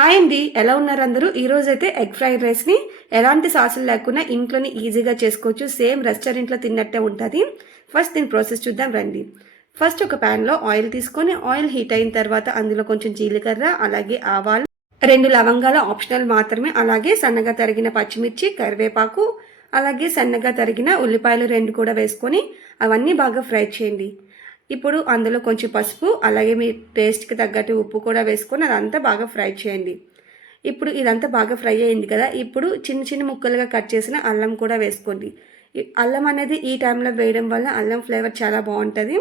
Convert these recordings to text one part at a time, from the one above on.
Hi అండి, ఎలా ఉన్నారు అందరూ? ఈరోజైతే ఎగ్ ఫ్రైడ్ రైస్ని ఎలాంటి సాసులు లేకుండా ఇంట్లోనే ఈజీగా చేసుకోవచ్చు. సేమ్ రెస్టారెంట్లో తిన్నట్టే ఉంటుంది. ఫస్ట్ దీని ప్రాసెస్ చూద్దాం రండి. ఫస్ట్ ఒక ప్యాన్లో ఆయిల్ తీసుకొని ఆయిల్ హీట్ అయిన తర్వాత అందులో కొంచెం జీలకర్ర, అలాగే ఆవాలు, 2 లవంగాలు ఆప్షనల్ మాత్రమే, అలాగే సన్నగా తరిగిన పచ్చిమిర్చి, కరివేపాకు, అలాగే సన్నగా తరిగిన ఉల్లిపాయలు 2 కూడా వేసుకొని అవన్నీ బాగా ఫ్రై చేయండి. ఇప్పుడు అందులో కొంచెం పసుపు, అలాగే మీ టేస్ట్కి తగ్గట్టు ఉప్పు కూడా వేసుకొని అదంతా బాగా ఫ్రై చేయండి. ఇప్పుడు ఇదంతా బాగా ఫ్రై అయింది కదా, ఇప్పుడు చిన్న చిన్న ముక్కలుగా కట్ చేసిన అల్లం కూడా వేసుకోండి. అల్లం అనేది ఈ టైంలో వేయడం వల్ల అల్లం ఫ్లేవర్ చాలా బాగుంటుంది.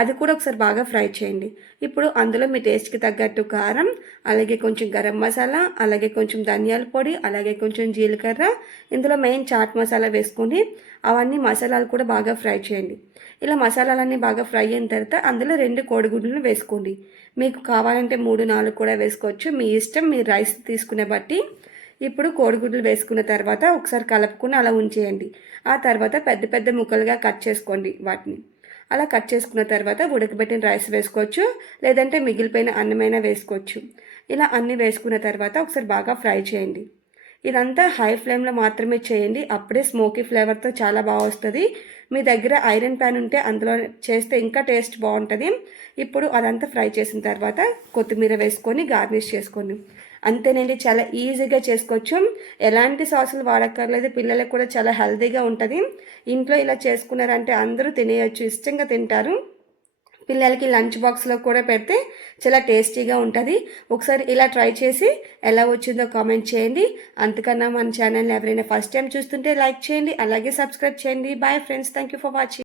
అది కూడా ఒకసారి బాగా ఫ్రై చేయండి. ఇప్పుడు అందులో మీ టేస్ట్కి తగ్గట్టు కారం, అలాగే కొంచెం గరం మసాలా, అలాగే కొంచెం ధనియాల పొడి, అలాగే కొంచెం జీలకర్ర, ఇందులో మెయిన్ చాట్ మసాలా వేసుకోండి. అవన్నీ మసాలాలు కూడా బాగా ఫ్రై చేయండి. ఇలా మసాలాలన్నీ బాగా ఫ్రై అయిన తర్వాత అందులో 2 కోడిగుడ్లను వేసుకోండి. మీకు కావాలంటే 3, 4 కూడా వేసుకోవచ్చు, మీ ఇష్టం, మీ రైస్ తీసుకునే బట్టి. ఇప్పుడు కోడిగుడ్లు వేసుకున్న తర్వాత ఒకసారి కలుపుకుని అలా ఉంచేయండి. ఆ తర్వాత పెద్ద పెద్ద ముక్కలుగా కట్ చేసుకోండి వాటిని. అలా కట్ చేసుకున్న తర్వాత ఉడకబెట్టిన రైస్ వేసుకోవచ్చు, లేదంటే మిగిలిపోయిన అన్నమైనా వేసుకోవచ్చు. ఇలా అన్నీ వేసుకున్న తర్వాత ఒకసారి బాగా ఫ్రై చేయండి. ఇదంతా హై ఫ్లేమ్లో మాత్రమే చేయండి, అప్పుడే స్మోకీ ఫ్లేవర్తో చాలా బాగా వస్తుంది. మీ దగ్గర ఐరన్ ప్యాన్ ఉంటే అందులో చేస్తే ఇంకా టేస్ట్ బాగుంటుంది. ఇప్పుడు అదంతా ఫ్రై చేసిన తర్వాత కొత్తిమీర వేసుకొని గార్నిష్ చేసుకోండి. అంతేనండి, చాలా ఈజీగా చేసుకోవచ్చు. ఎలాంటి సాసులు వాడక్కర్లేదు, పిల్లలకు కూడా చాలా హెల్తీగా ఉంటుంది. ఇంట్లో ఇలా చేసుకున్నారంటే అందరూ తినేయచ్చు, ఇష్టంగా తింటారు. పిల్లలకి లంచ్ బాక్స్లో కూడా పెడితే చాలా టేస్టీగా ఉంటుంది. ఒకసారి ఇలా ట్రై చేసి ఎలా వచ్చిందో కామెంట్ చేయండి. అంతకన్నా మన ఛానల్ని ఎవరైనా ఫస్ట్ టైం చూస్తుంటే లైక్ చేయండి, అలాగే సబ్స్క్రైబ్ చేయండి. Bye friends, thank you for watching.